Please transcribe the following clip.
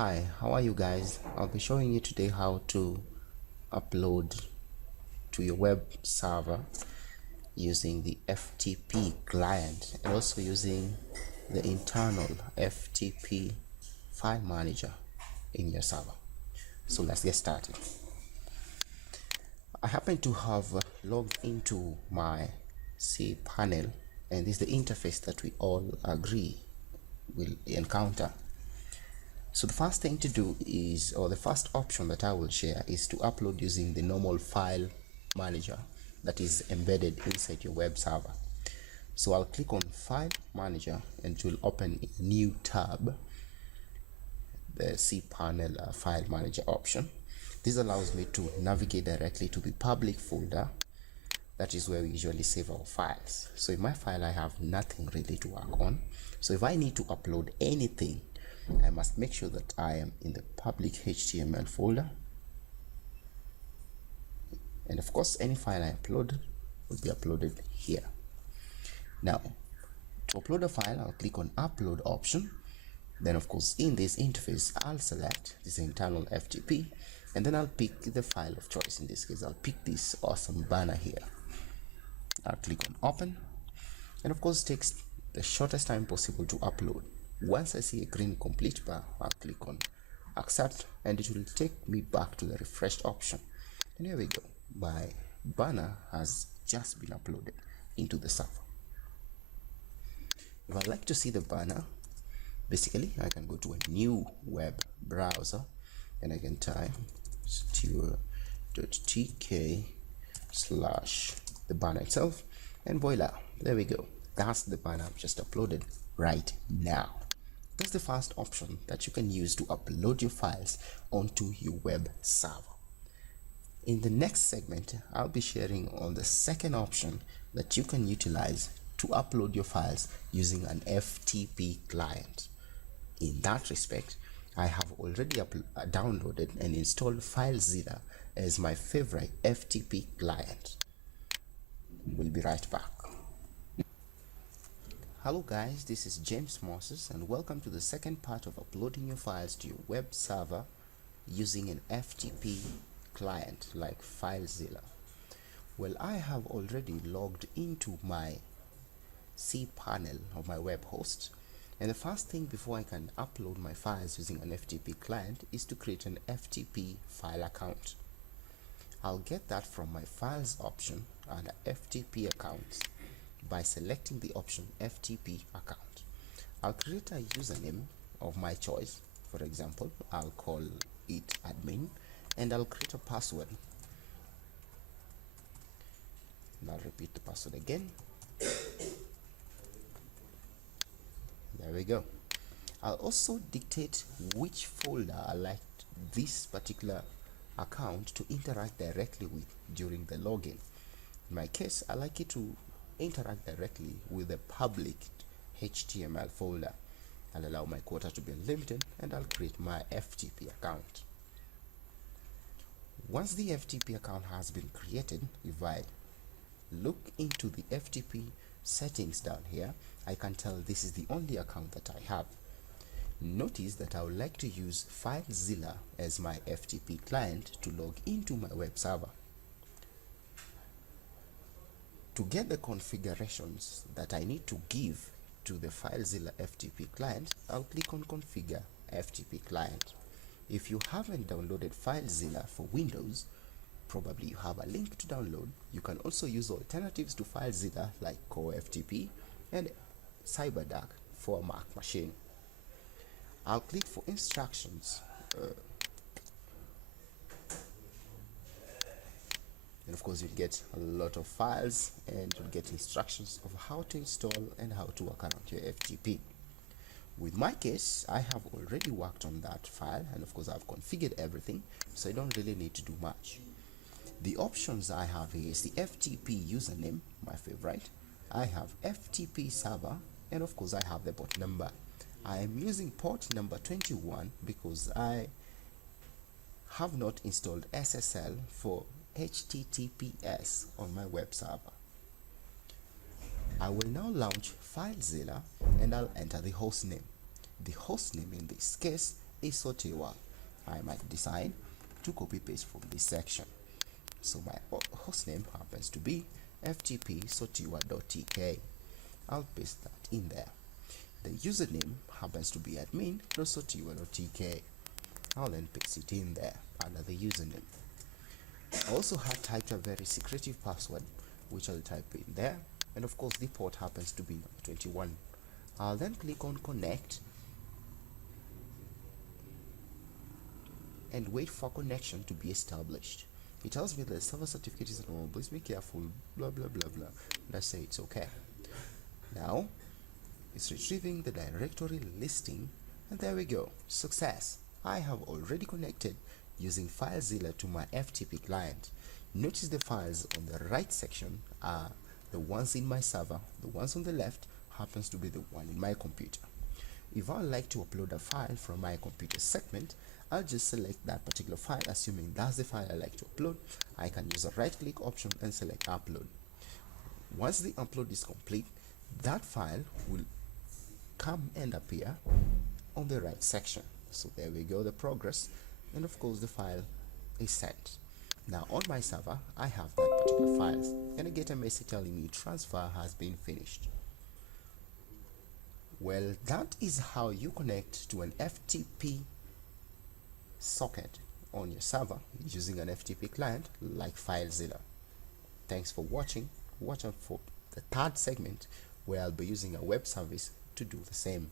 Hi, how are you guys? I'll be showing you today how to upload to your web server using the FTP client and also using the internal FTP file manager in your server. So let's get started. I happen to have logged into my cPanel, and this is the interface that we all agree will encounter. So the first thing to do is, or the first option that I will share, is to upload using the normal file manager that is embedded inside your web server. So I'll click on file manager and it will open a new tab, the cPanel file manager option. This allows me to navigate directly to the public folder. That is where we usually save our files. So in my file I have nothing really to work on. So if I need to upload anything, I must make sure that I am in the public HTML folder, and of course any file I upload will be uploaded here. Now to upload a file, I'll click on upload option. Then of course in this interface I'll select this internal FTP, and then I'll pick the file of choice. In this case I'll pick this awesome banner here. I'll click on open, and of course it takes the shortest time possible to upload. Once I see a green complete bar, I'll click on accept, and it will take me back to the refreshed option. And here we go, my banner has just been uploaded into the server. If I'd like to see the banner, basically I can go to a new web browser and I can type stewart.tk/ the banner itself, and voila, there we go. That's the banner I've just uploaded right now. That's the first option that you can use to upload your files onto your web server. In the next segment, I'll be sharing on the second option that you can utilize to upload your files using an FTP client. In that respect, I have already downloaded and installed filezilla as my favorite FTP client. We'll be right back. Hello guys, this is James Moses and welcome to the second part of uploading your files to your web server using an FTP client like filezilla. Well, I have already logged into my cPanel of my web host, and the first thing before I can upload my files using an FTP client is to create an FTP file account. I'll get that from my files option under FTP accounts by selecting the option FTP account. I'll create a username of my choice. For example, I'll call it admin, and I'll create a password. And I'll repeat the password again. There we go. I'll also dictate which folder I like this particular account to interact directly with during the login. In my case, I like it to interact directly with the public HTML folder. I'll allow my quota to be unlimited, and I'll create my FTP account. Once the FTP account has been created, if I look into the FTP settings down here, I can tell this is the only account that I have. Notice that I would like to use filezilla as my FTP client to log into my web server. To get the configurations that I need to give to the filezilla FTP client, I'll click on configure FTP client. If you haven't downloaded filezilla for Windows, probably you have a link to download. You can also use alternatives to filezilla like Core FTP and CyberDuck for a Mac machine. I'll click for instructions, and of course you get a lot of files, and you'll get instructions of how to install and how to work around your FTP. With my case, I have already worked on that file, and of course I've configured everything, so I don't really need to do much. The options I have here is the FTP username, my favorite. I have FTP server, and of course I have the port number. I am using port number 21 because I have not installed SSL for HTTPS on my web server. I will now launch filezilla, and I'll enter the host name. The host name in this case a sotiwa, I might decide to copy paste from this section. So my hostname happens to be ftp.sotiwa.tk. I'll paste that in there. The username happens to be admin.sotiwa.tk. I'll then paste it in there under the username. I also have typed a very secretive password, which I'll type in there, and of course the port happens to be number 21. I'll then click on connect and wait for connection to be established. It tells me the server certificate is normal, please be careful, blah blah blah blah, and I say it's okay. Now it's retrieving the directory listing, and there we go, success. I have already connected using filezilla to my FTP client. Notice the files on the right section are the ones in my server, the ones on the left happens to be the one in my computer. If I like to upload a file from my computer segment, I'll just select that particular file, assuming that's the file I like to upload. I can use a right click option and select upload. Once the upload is complete, that file will come and appear on the right section. So there we go, the progress, and of course the file is sent. Now on my server I have that particular files, and I get a message telling me transfer has been finished. Well, that is how you connect to an FTP socket on your server using an FTP client like filezilla. Thanks for watching. Watch out for the third segment where I'll be using a web service to do the same.